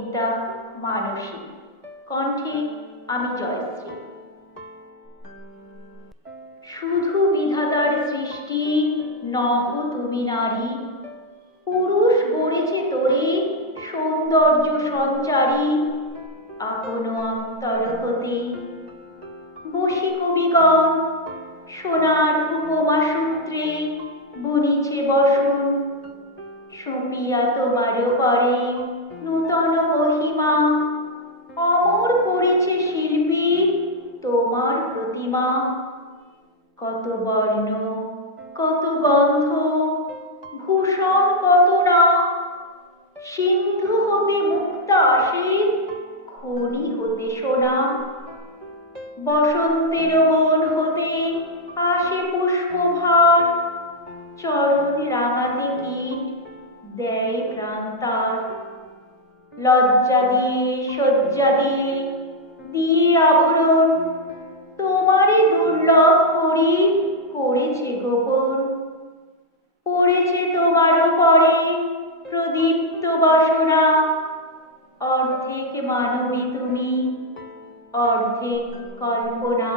কবিতা মানসী, কণ্ঠে আমি জয়শ্রী। শুধু বিধাতার সৃষ্টি নহ তুমি নারী, পুরুষ গড়েছে তোরে সৌন্দর্য সঞ্চারী। আপন অন্তর হতে বসি কবিগণ সোনার উপমা সূত্রে বুনিছে বসন। সুপিয়া তোমার পরে নূতন মহিমা, অমর করেছে শিল্পী তোমার প্রতিমা। কত বর্ণ কত গন্ধ ভূষণ কত না, সিন্ধু হতে মুক্তা আসে খনি হতে সোনা। বসন্তের বন হতে আসে পুষ্পভার, চরণ রাঙাতে কীট দেয় প্রাণ তার। লজ্জা দিয়ে শয্যা দিয়ে দিয়ে আবরণ, তোমারে দুর্লভ করি করেছে গোপন। পড়েছে তোমার পরে প্রদীপ্ত বাসনা, অর্ধেক মানবী তুমি অর্ধেক কল্পনা।